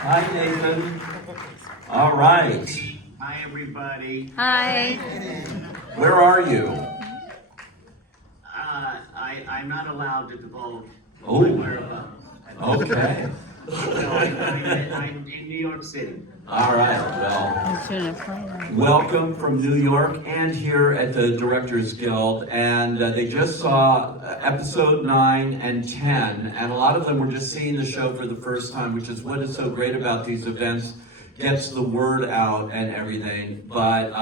Hi, Nathan. All right. Hi, everybody. Hi. Where are you? I'm not allowed to divulge Oh. my whereabouts. Okay. No, I'm in New York City. All right. Well, welcome from New York and here at the Directors Guild. And they just saw episode 9 and 10. And a lot of them were just seeing the show for the first time, which is what is so great about these events. Gets the word out and everything. But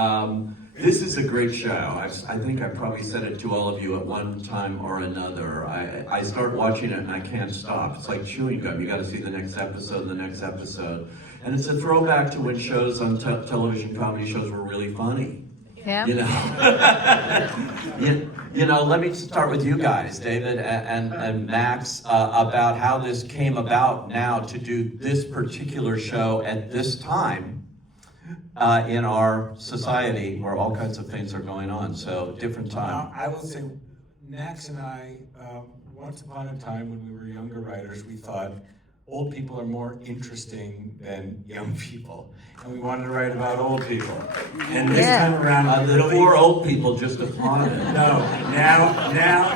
this is a great show. I think I probably said it to all of you at one time or another. I start watching it and I can't stop. It's like chewing gum. You got to see the next episode, the next episode. And it's a throwback to when shows on television, comedy shows were really funny. Yeah. You know, let me start with you guys, David and Max, about how this came about now to do this particular show at this time in our society where all kinds of things are going on. So, different time. I will say, Max and I, once upon a time when we were younger writers, we thought old people are more interesting than young people. And we wanted to write about old people. And this time around, the poor old people just applauded. No, now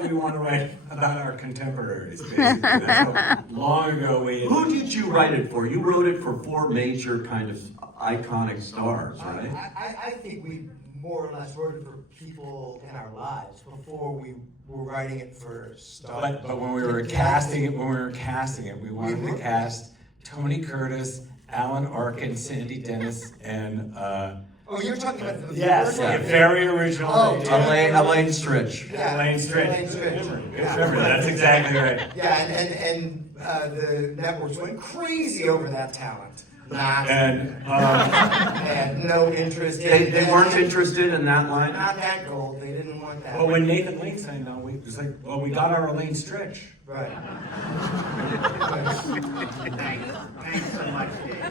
we want to write about our contemporaries, basically. That's how long ago we... Who did you write it for? You wrote it for 4 major kind of iconic stars, right? I think we more or less wrote it for people in our lives before we were writing it for stars. But when we were casting it, we wanted to cast Tony Curtis, Alan Arkin, Sandy Dennis, and oh, you're talking about the yes, first one? very original. Oh, Elaine Stritch. Yeah, Elaine Stritch. Remember, that's exactly right. Yeah, and the networks went crazy over that talent. And no interest. They weren't interested in that line? Not that gold. They didn't want that. well, when Nathan Lane signed on, it was like, well, we got our Elaine Stritch. Right. Thanks so much, Dave.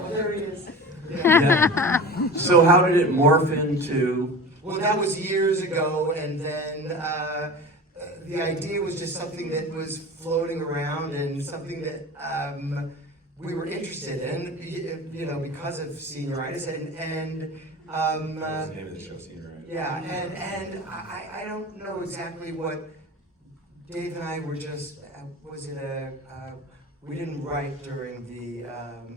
Well, there he is. Yeah. So how did it morph into? Well, that was years ago, and then the idea was just something that was floating around and something that we were interested in, you know, because of senioritis and That was the name of the show, Senioritis. yeah, and I don't know exactly what Dave and I were just was it we didn't write during the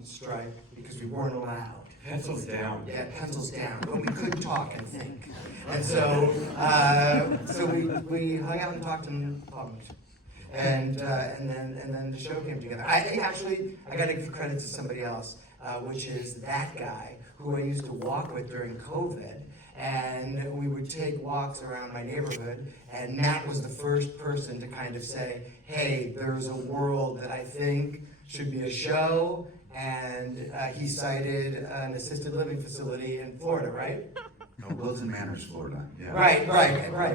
strike because we weren't allowed. Pencils down. Yeah, pencils down, but we could talk and think. And so, we hung out and talked and talked. And then the show came together. I got to give credit to somebody else, which is that guy who I used to walk with during COVID. And we would take walks around my neighborhood, and Matt was the first person to kind of say, hey, there's a world that I think should be a show. And he cited an assisted living facility in Florida, right? No, Wilton Manors, Florida. Yeah. Right,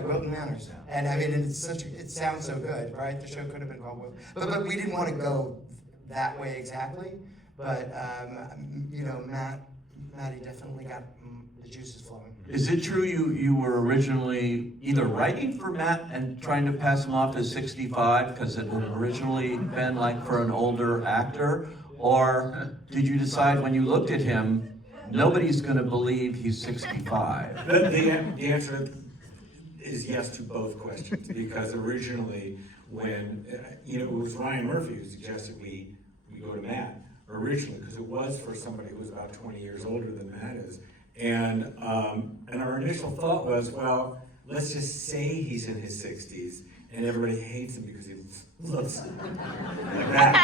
Wilton Manors. And I mean, it sounds so good, right? The show could have been called Wilton. But we didn't want to go that way exactly. But, you know, Matty definitely got the juices flowing. Is it true you were originally either writing for Matt and trying to pass him off as 65 because it had originally been like for an older actor? Or did you decide when you looked at him, nobody's going to believe he's 65? The answer is yes to both questions, because originally when, it was Ryan Murphy who suggested we go to Matt originally, because it was for somebody who was about 20 years older than Matt is. And our initial thought was, well, let's just say he's in his 60s and everybody hates him because he looks like that.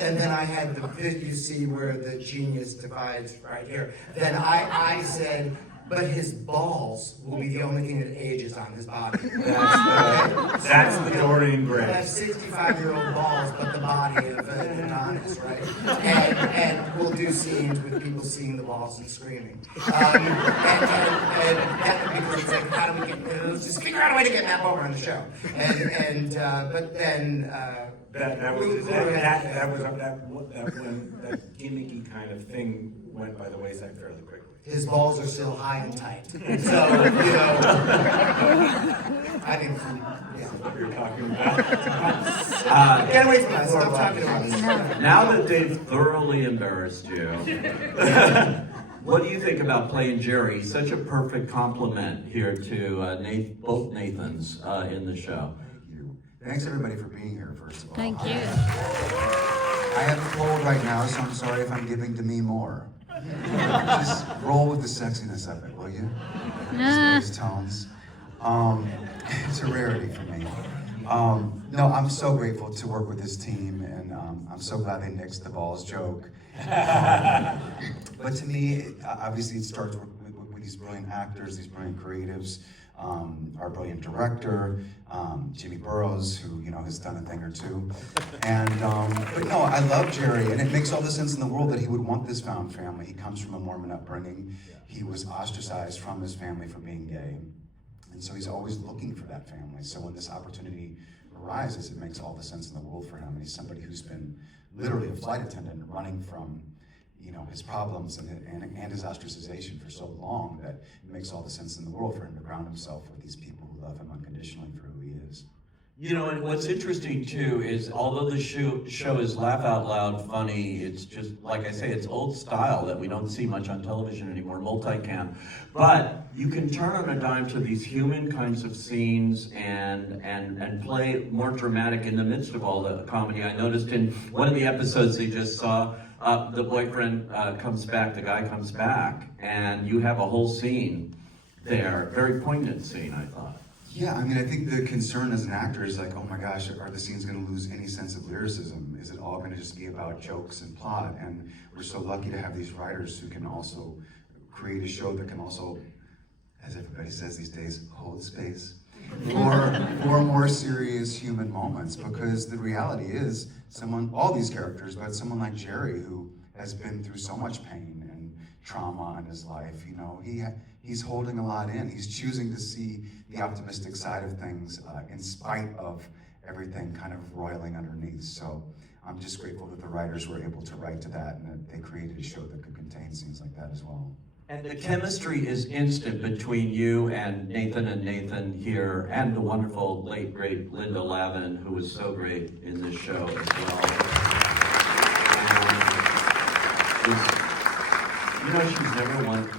And then I had the bit, you see where the genius divides right here. Then I said, but his balls will be the only thing that ages on his body. That's the Dorian Gray. I have 65-year-old balls, but the body of an Adonis, right? And we'll do scenes with people seeing the balls and screaming. And that would be great. Like, how do we get? Let's just figure out a way to get Matt Bomer on the show. But then. That gimmicky kind of thing went by the wayside fairly quickly. his balls are still high and tight. So, you know, I didn't, yeah. What you're talking about. Get away from us, stop talking about us. Now that they've thoroughly embarrassed you, what do you think about playing Jerry? Such a perfect compliment here to both Nathans in the show. Thank you. Thanks everybody for being here, first of all. Thank you. I have a cold right now, so I'm sorry if I'm giving Demi more. Just roll with the sexiness of it, will you? These tones. It's a rarity for me. No, I'm so grateful to work with this team, and I'm so glad they nixed the balls joke. But to me, obviously, it starts with these brilliant actors, these brilliant creatives, our brilliant director, Jimmy Burrows, who has done a thing or two. And but no, I love Jerry, and it makes all the sense in the world that he would want this found family. He comes from a Mormon upbringing. He was ostracized from his family for being gay, and so he's always looking for that family. So when this opportunity arises, it makes all the sense in the world for him. And he's somebody who's been literally a flight attendant running from his problems and his ostracization for so long that it makes all the sense in the world for him to ground himself with these people who love him unconditionally for who he is. And what's interesting too is although the show is laugh out loud funny, it's just, like I say, it's old style that we don't see much on television anymore, multicam. But you can turn on a dime to these human kinds of scenes and play more dramatic in the midst of all the comedy. I noticed in one of the episodes they just saw, the boyfriend comes back, the guy comes back, and you have a whole scene there, very poignant scene, I thought. Yeah, I mean, I think the concern as an actor is like, oh my gosh, are the scenes going to lose any sense of lyricism? Is it all going to just be about jokes and plot? And we're so lucky to have these writers who can also create a show that can also, as everybody says these days, hold space for more serious human moments. Because the reality is, all these characters, but someone like Jerry, who has been through so much pain and trauma in his life, he's holding a lot in. He's choosing to see the optimistic side of things in spite of everything kind of roiling underneath. So I'm just grateful that the writers were able to write to that and that they created a show that could contain scenes like that as well. And the chemistry is instant between you and Nathan here, and the wonderful late great Linda Lavin, who was so great in this show as well. And she's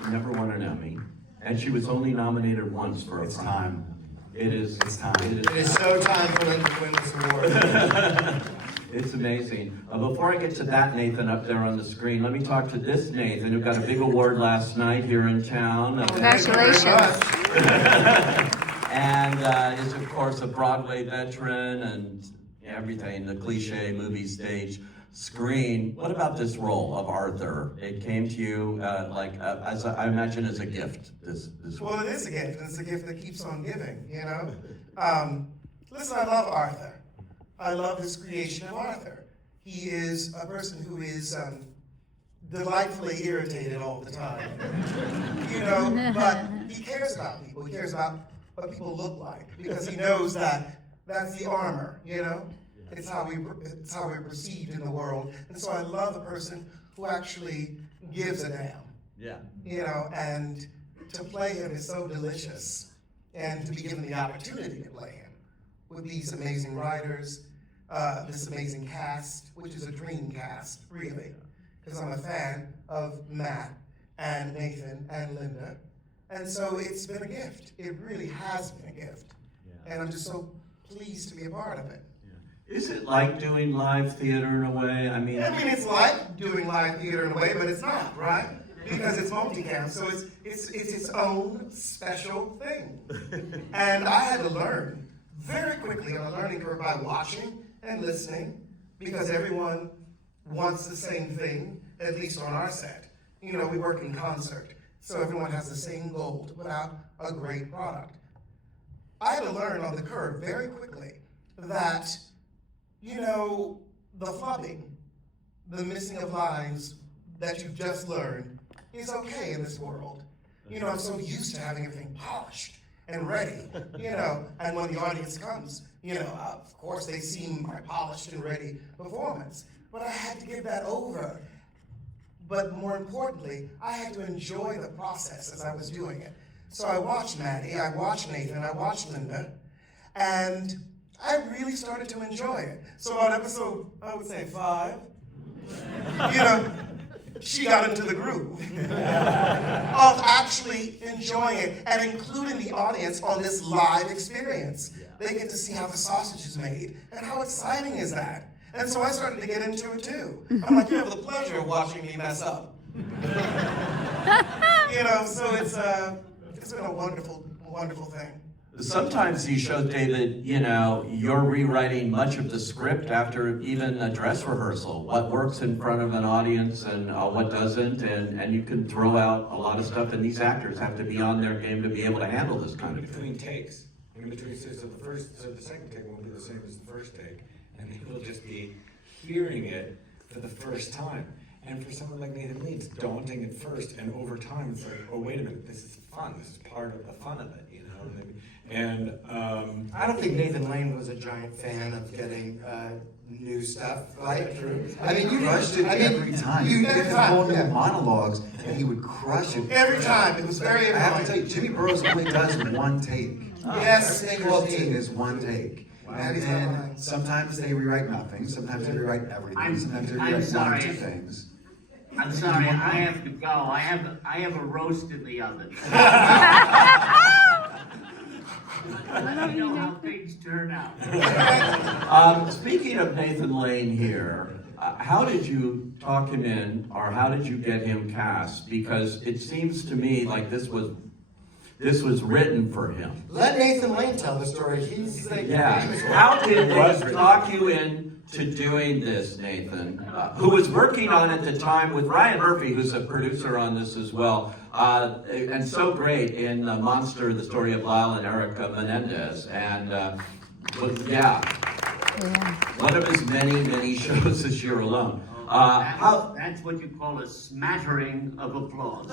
never won an Emmy, and she was only nominated once for a It's Prime. time. It's time. It is so time for Linda to win this award. It's amazing. Before I get to that Nathan up there on the screen, let me talk to this Nathan, who got a big award last night here in town. Congratulations. And is, of course, a Broadway veteran and everything, the cliche movie stage screen. What about this role of Arthur? It came to you, as I imagine, as a gift. This Well, it is a gift. It's a gift that keeps on giving, Listen, I love Arthur. I love his creation of Arthur. He is a person who is delightfully irritated all the time, but he cares about people. He cares about what people look like because he knows that that's the armor, It's how we're perceived in the world. And so I love a person who actually gives a damn. Yeah. And to play him is so delicious. And to be given the opportunity to play him with these amazing writers, this amazing cast, which is a dream cast, really. Because I'm a fan of Matt and Nathan and Linda. And so it's been a gift. It really has been a gift. Yeah. And I'm just so pleased to be a part of it. Is it like doing live theater in a way? I mean, It's like doing live theater in a way, but it's not, right? Because it's multicam, so it's its own special thing. And I had to learn very quickly on a learning curve by watching and listening, because everyone wants the same thing, at least on our set. We work in concert, so everyone has the same goal, to put out a great product. I had to learn on the curve very quickly that the flubbing, the missing of lines that you've just learned is okay in this world. I'm so used to having everything polished and ready, and when the audience comes, of course they see my polished and ready performance, but I had to give that over but more importantly, I had to enjoy the process as I was doing it. So I watched Maddie, I watched Nathan, I watched Linda, and I really started to enjoy it. So on episode, I would say 5, you know, she got into the groove of actually enjoying it and including the audience on this live experience. They get to see how the sausage is made, and how exciting is that? And so I started to get into it too. I'm like, you have the pleasure of watching me mess up. You know, so it's been a wonderful, wonderful thing. Sometimes these shows, David, you know, you're rewriting much of the script after even a dress rehearsal. What works in front of an audience and what doesn't, and you can throw out a lot of stuff, and these actors have to be on their game to be able to handle this kind of thing. Between takes. In between, so the second take won't be the same as the first take, and they will just be hearing it for the first time. And for someone like Nathan Lee, it's daunting at first, and over time it's like, oh, wait a minute, this is fun. This is part of the fun of it, you know? And I don't think Nathan Lane was a giant fan of getting new stuff. Like, I mean, you Crushed it every time. You He'd every get time. whole new monologues, and he would crush it. Every time. It was very I have to tell annoying. you, Jimmy Burrows only does one take. Yes, Everything well, we're seeing is one take. And then sometimes they rewrite nothing, sometimes they rewrite everything, sometimes they I'm rewrite one or sorry. two things. I'm sorry, I have to go. I have a roast in the oven. Let me know how things turn out. Speaking of Nathan Lane here, how did you talk him in, or how did you get him cast? Because it seems to me like this was written for him. Let Nathan Lane tell the story. He's like, Yeah. How did they talk you in to doing this, Nathan? Who was working on it at the time with Ryan Murphy, who's a producer on this as well, and so great in Monster, the story of Lyle and Erica Menendez, and one of his many shows this year alone. That's what you call a smattering of applause.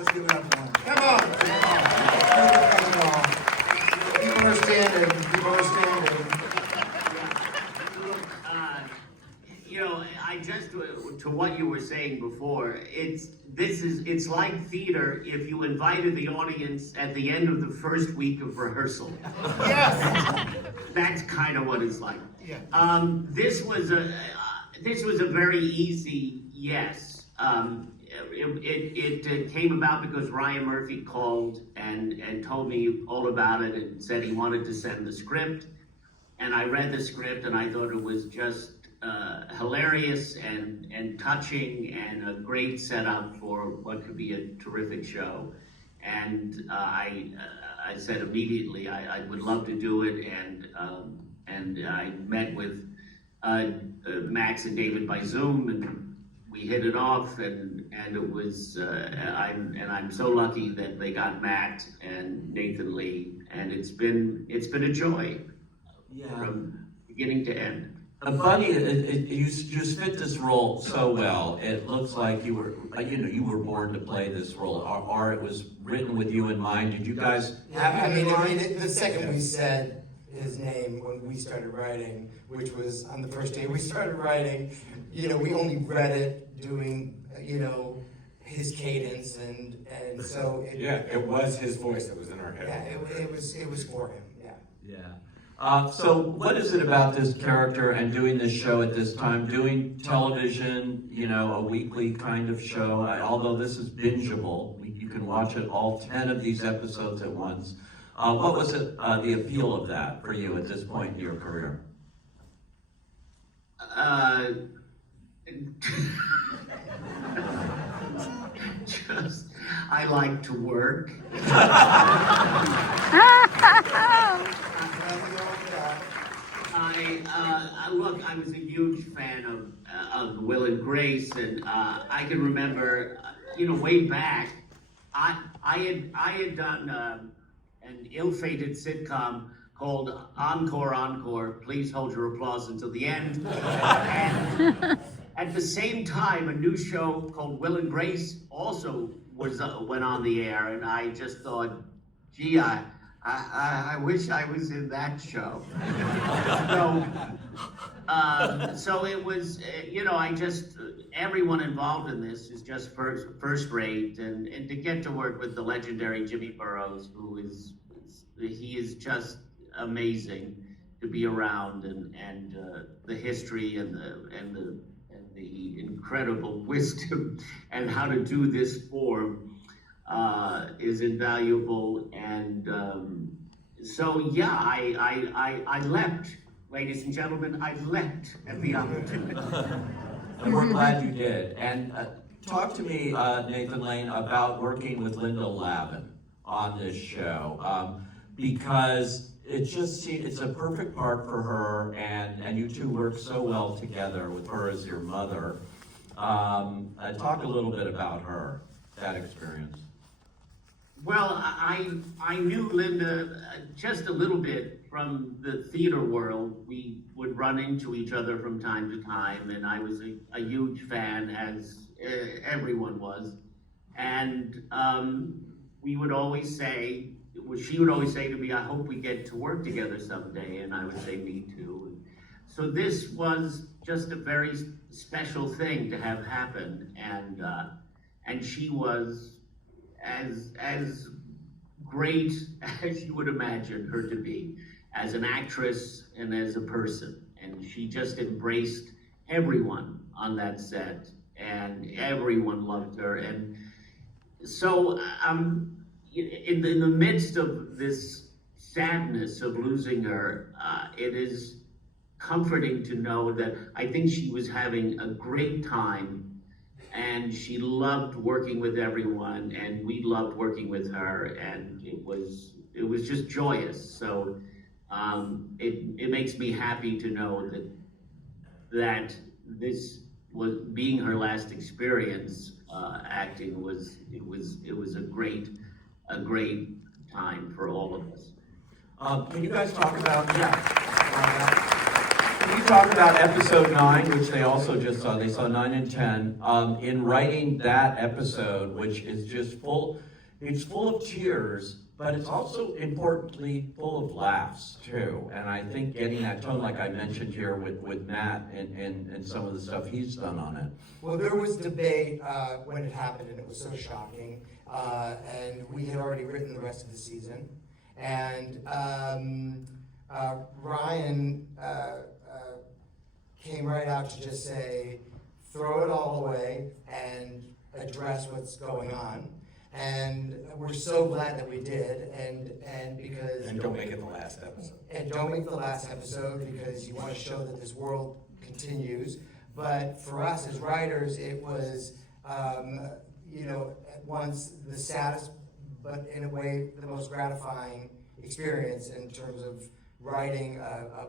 let's give it up for him. Come on. People are standing. People are standing. You know, I just to what you were saying before. It's like theater if you invited the audience at the end of the first week of rehearsal. Yes. That's kind of what it's like. Yeah. This was a very easy yes. It came about because Ryan Murphy called and told me all about it and said he wanted to send the script, and I read the script and I thought it was just hilarious and touching and a great setup for what could be a terrific show. And I said immediately I would love to do it, and I met with Max and David by Zoom, and we hit it off, and it was I'm so lucky that they got Matt and Nathan Lee, and it's been a joy from beginning to end. Bunny, you just fit this role so well. It looks like you were born to play this role, or it was written with you in mind. Did you guys have I it in mind? mean, the second we said his name when we started writing, which was on the first day we started writing, we only read it doing, his cadence, and so it was his voice that was in our head. yeah, it was for him, yeah. Yeah. So what is it about this character and doing this show at this time, doing television, a weekly kind of show, although this is bingeable, you can watch it all 10 of these episodes at once. What was it, the appeal of that for you at this point in your career? Just, I like to work. Look, I was a huge fan of Will and Grace, and I can remember, way back, I had done an ill-fated sitcom called Encore, Encore, Please Hold Your Applause Until the End. And at the same time, a new show called Will and Grace also went on the air, and I just thought, gee, I wish I was in that show. So it was, everyone involved in this is just first rate, and to get to work with the legendary Jimmy Burrows, he is just amazing to be around, and the history and the incredible wisdom and how to do this form is invaluable. And I leapt, ladies and gentlemen, I leapt at the opportunity. And we're glad you did. And talk to me, Nathan Lane, about working with Linda Lavin on this show, because it's a perfect part for her, and you two work so well together with her as your mother. Talk a little bit about her, that experience. Well, I knew Linda just a little bit from the theater world. We would run into each other from time to time, and I was a huge fan, as everyone was. And we would always say, she would always say to me, "I hope we get to work together someday," and I would say, "Me too." So this was just a very special thing to have happen, and she was as great as you would imagine her to be, as an actress and as a person. And she just embraced everyone on that set, and everyone loved her. And so in the midst of this sadness of losing her, it is comforting to know that I think she was having a great time, and she loved working with everyone, and we loved working with her, and it was just joyous. So it makes me happy to know that this was being her last experience acting. It was a great time for all of us. Can you guys talk about, can you talk about episode 9, which they also just saw? They saw 9 and 10. In writing that episode, which is just it's full of tears, but it's also importantly full of laughs too. And I think getting that tone, like I mentioned here with Matt and some of the stuff he's done on it. Well, there was debate when it happened, and it was so shocking. And we had already written the rest of the season. And Ryan came right out to just say, throw it all away and address what's going on. And we're so glad that we did, and because... And don't make it the last episode. And don't make the last episode, because you want to show that this world continues. But for us as writers, it was, at once the saddest, but in a way the most gratifying experience in terms of writing a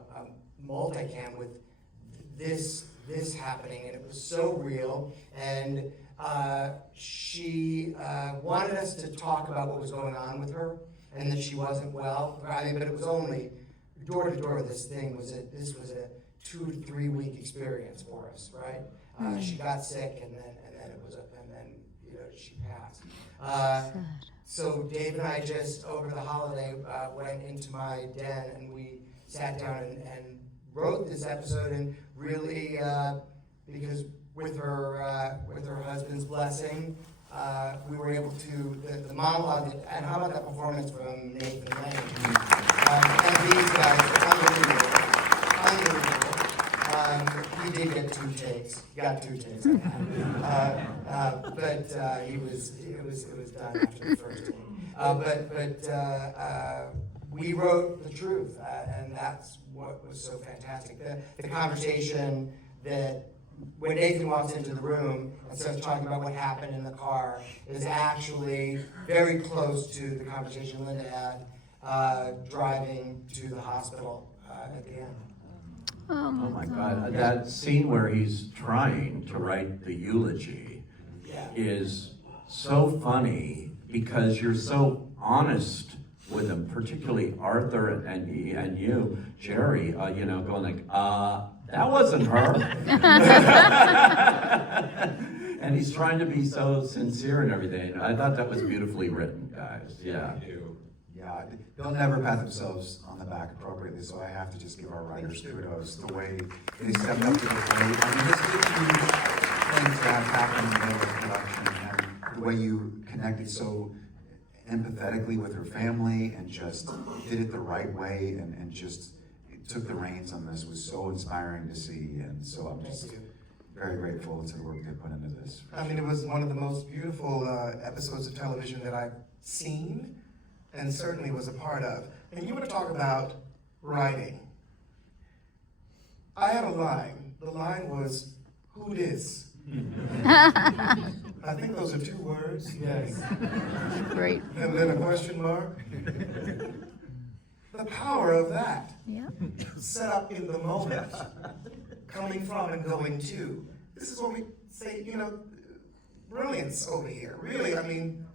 multicam with this happening, and it was so real. And she wanted us to talk about what was going on with her, and that she wasn't well. But it was only door to door. This was a 2 to 3 week experience for us, right? She got sick, and then she passed. So Dave and I just over the holiday went into my den, and we sat down and wrote this episode, and really because with her husband's blessing, we were able to the monologue. And how about that performance from Nathan Lane? And these guys are unbelievable. He did get 2 takes. He got 2 takes. But it was done after the first take. We wrote the truth, and that's what was so fantastic. The conversation that when Nathan walks into the room and starts talking about what happened in the car is actually very close to the conversation Linda had driving to the hospital at the end. Oh my God, that scene where he's trying to write the eulogy is so funny, because you're so honest with him, particularly Arthur and you, Jerry, going like, that wasn't her. And he's trying to be so sincere and everything. I thought that was beautifully written, guys. Yeah. You. Yeah, they'll never pat themselves on the back appropriately, so I have to just give our writers kudos. The way they stepped up to the plate. I mean, it's a huge thing to have happen in the middle of production, and the way you connected so empathetically with her family and just did it the right way and just took the reins on this was so inspiring to see. And so I'm just very grateful to the work they put into this. I mean, it was one of the most beautiful episodes of television that I've seen and certainly was a part of. And you want to talk about writing. I had a line. The line was, "Who dis?" I think those are 2 words. Yes. Great. And then a question mark. The power of that. Yeah. Set up in the moment, coming from and going to. This is what we say, brilliance over here. Really, I mean,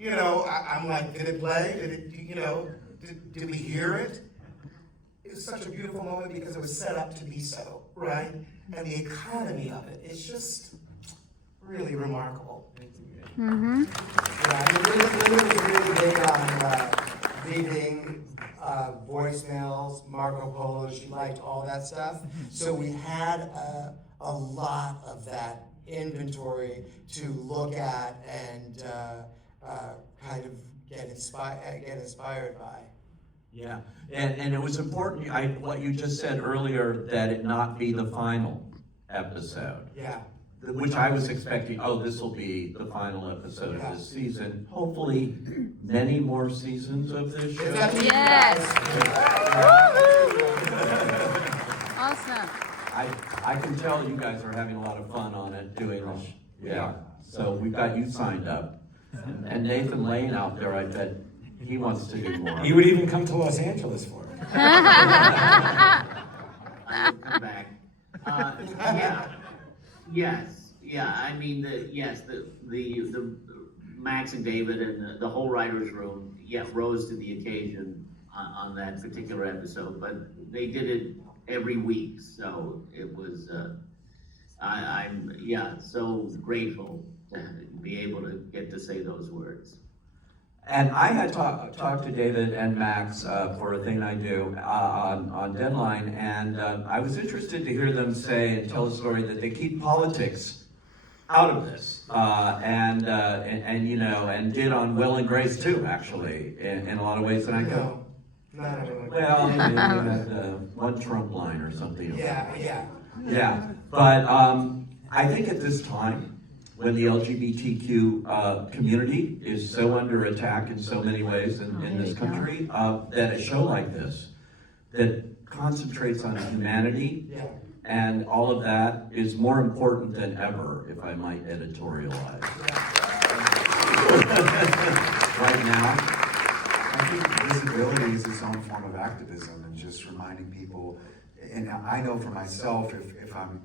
I'm like, did it play? Did it, did we hear it? It was such a beautiful moment because it was set up to be so, right? And the economy of it is just really remarkable. Mm-hmm. Yeah, I mean, Lulu was really big on reading voicemails, Marco Polo. She liked all that stuff. So we had a lot of that inventory to look at and kind of get inspired by. Yeah, and it was important, what you just said earlier, that it not be the final episode. Yeah. Which I was expecting, this will be the final episode of this season. Hopefully, many more seasons of this show. Yes. Awesome. I can tell you guys are having a lot of fun on it, doing this. Yeah, so we've got you signed up. And Nathan Lane out there, I bet he wants to do more. He would even come to Los Angeles for it. I will come back. Yeah. I mean, the Max and David and the whole writers' room, rose to the occasion on that particular episode. But they did it every week, so it was. I'm so grateful to be able to get to say those words. And I had talked to David and Max for a thing I do on Deadline, and I was interested to hear them say and tell a story that they keep politics out of this, and did on Will and Grace too, actually, in a lot of ways. And I go, Not everyone. well, maybe you had one Trump line or something. Yeah. But I think at this time, when the LGBTQ community is so under attack in so many ways in this country, that a show like this, that concentrates on humanity and all of that, is more important than ever, if I might editorialize. Right now, I think visibility is its own form of activism and just reminding people, and I know for myself, if I'm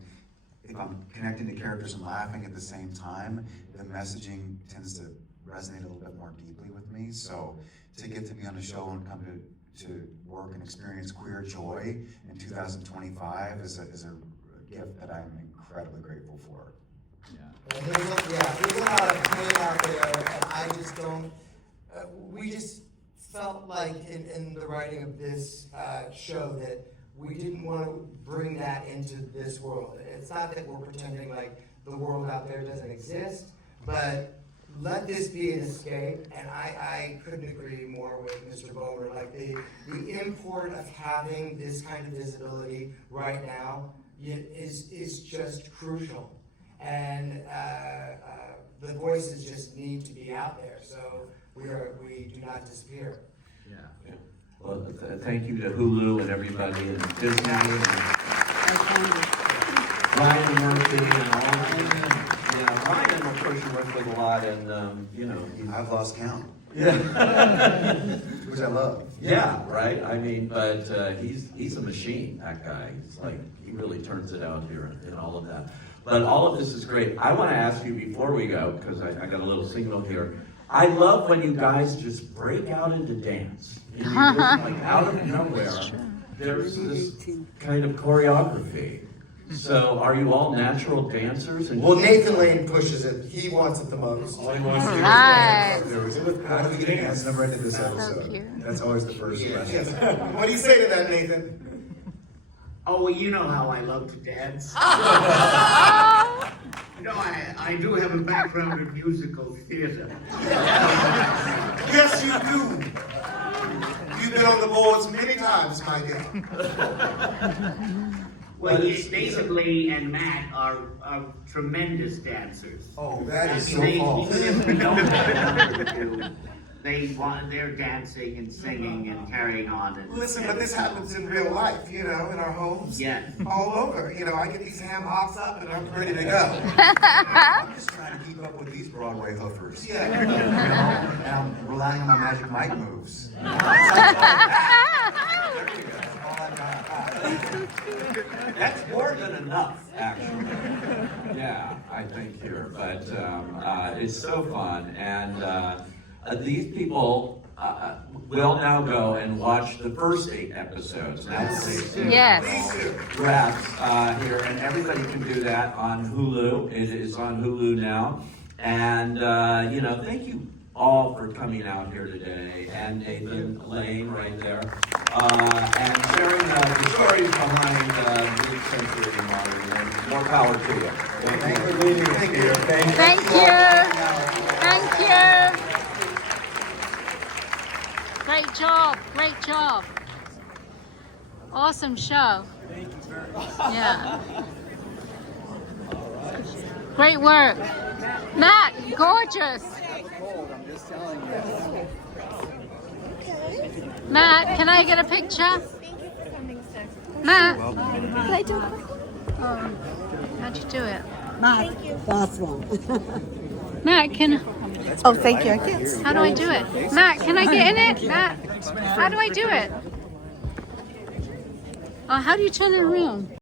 connecting to characters and laughing at the same time, the messaging tends to resonate a little bit more deeply with me. So to get to be on a show and come to work and experience queer joy in 2025 is a gift that I'm incredibly grateful for. There's a lot of pain out there, and I just don't. We just felt like in the writing of this show that we didn't want to bring that into this world. It's not that we're pretending like the world out there doesn't exist, but let this be an escape. And I couldn't agree more with Mr. Bomer. Like the import of having this kind of visibility right now is just crucial. And the voices just need to be out there, so we do not disappear. Yeah. Well, thank you to Hulu and everybody, and Disney, and Ryan Murphy, and all of them. Yeah, Ryan, of course, you work with a lot, and I've lost count. Yeah. Which I love. Yeah, right. I mean, but he's a machine. That guy. He's like, he really turns it out here and all of that. But all of this is great. I want to ask you before we go, because I got a little signal here. I love when you guys just break out into dance. And you just, like, out of nowhere, there's this kind of choreography. So are you all natural dancers? And Well, Nathan Lane pushes it. He wants it the most. All he wants to do is Nice. dance. There was- How do we get in? That's never ended this episode. cute. That's always the first question. Yes. What do you say to that, Nathan? Oh, well, you know how I love to dance. You know, I do have a background in musical theater. Yes, you do. You've been on the boards many times, my dear. Well, Nathan and Matt are tremendous dancers. Oh, that is so They, false. even if we don't have a number to do, they're dancing and singing and carrying on. And, Listen, but this happens in real life, you know, in our homes. Yes. All over. You know, I get these ham hocks up and I'm ready to go. I'm just trying to keep up with these Broadway hoofers. Yeah. And I'm relying on my magic Mike moves. that's more than enough, actually. Yeah, I think here, but it's so fun, and these people will now go and watch the first 8 episodes. Now that they've Yes. wraps here, and everybody can do that on Hulu. It is on Hulu now, and you know, thank you all for coming out here today, and Nathan Lane right there, and sharing the stories behind mid-century modern, and more power to you. Thanks for leading us here. Thank you. Thank you. Thank you. Great job. Great job. Awesome show. Thank you very much. Yeah. Great work. Matt, gorgeous. Matt, can I get a picture? Matt. Can I do it? How'd you do it? That's one. Matt, can... Oh, thank you. I can't. How do I do it? Matt, can I get in it? Matt, how do I do it? How do you turn it around?